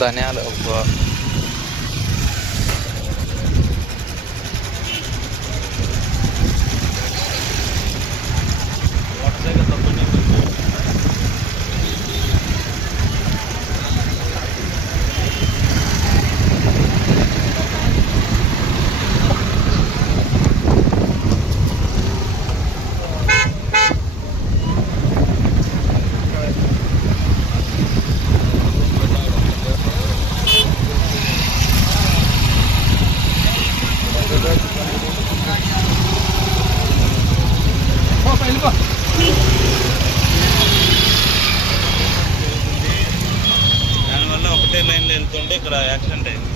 ధనియాలు దానివల్ల ఒకటే లైన్లో వెళ్తుంటే ఇక్కడ యాక్సిడెంట్ అయింది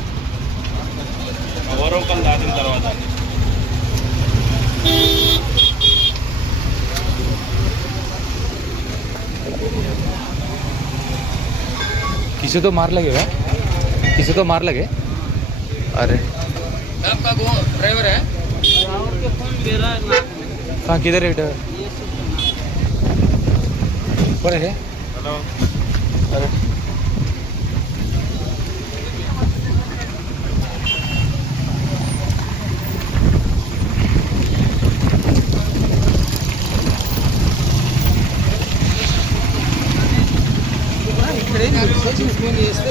ఓరవకం దాటిన తర్వాత. किसी तो मार लगे किसी तो मार लगे। अरे आपका ड्राइवर है? ड्राइवर के फोन दे रहा है ना। कहाँ किधर रेट पड़े है? हेलो अरे చూసుకొని చేస్తే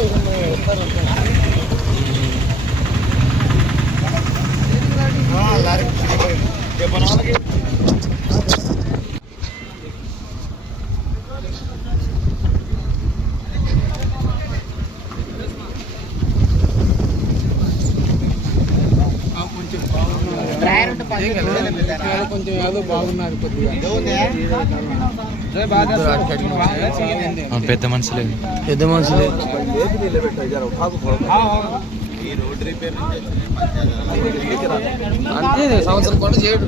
కొంచెం ఏదో బాగున్నారు కొద్దిగా. పెద్ద మనుషులే అంతే సంవత్సరం కూడా చేయడు.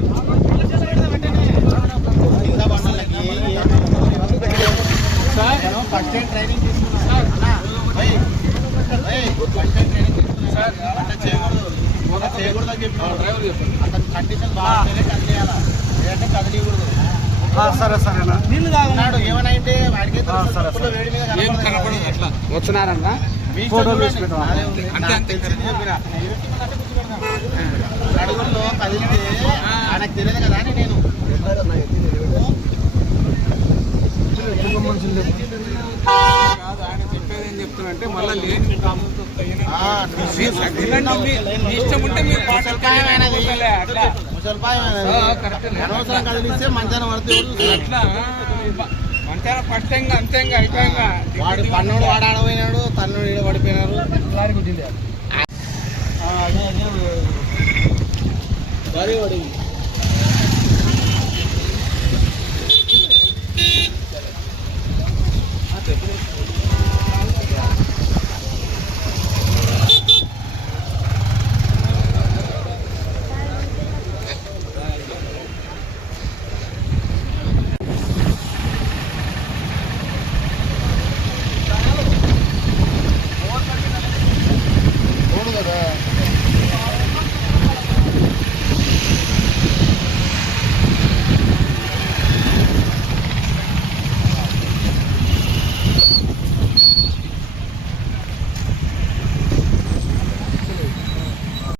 ఫస్ట్ ట్రైనింగ్ చేయకూడదు అని చెప్పి డ్రైవర్ చెప్పారు. అతను కండిషన్ బాగుంటేనే కదిలేయాలా, లేదంటే కదిలీకూడదు. సరే సరేనా నీళ్ళు తాగున్నాడు ఏమైనా అయితే వాడికి వేడి మీద కనపడదు. అట్లా వచ్చినారన్న అడుగుల్లో కదిలితే ఆయనకు తెలియదు కదా అని నేను ఆయన చెప్పేది ఏం చెప్తున్నంటే మళ్ళీ లేని ఇష్టం ఉంటే మీరు అనవసరం కదిలిస్తే మంచాన పడితే అట్లా మంచాన పట్టంగా అంతేంగా అయిపోయింగా వాడు పన్నుడు వాడు ఆడపోయినాడు తన్నుడు ఈడ పడిపోయినారు. భారీ పడింది.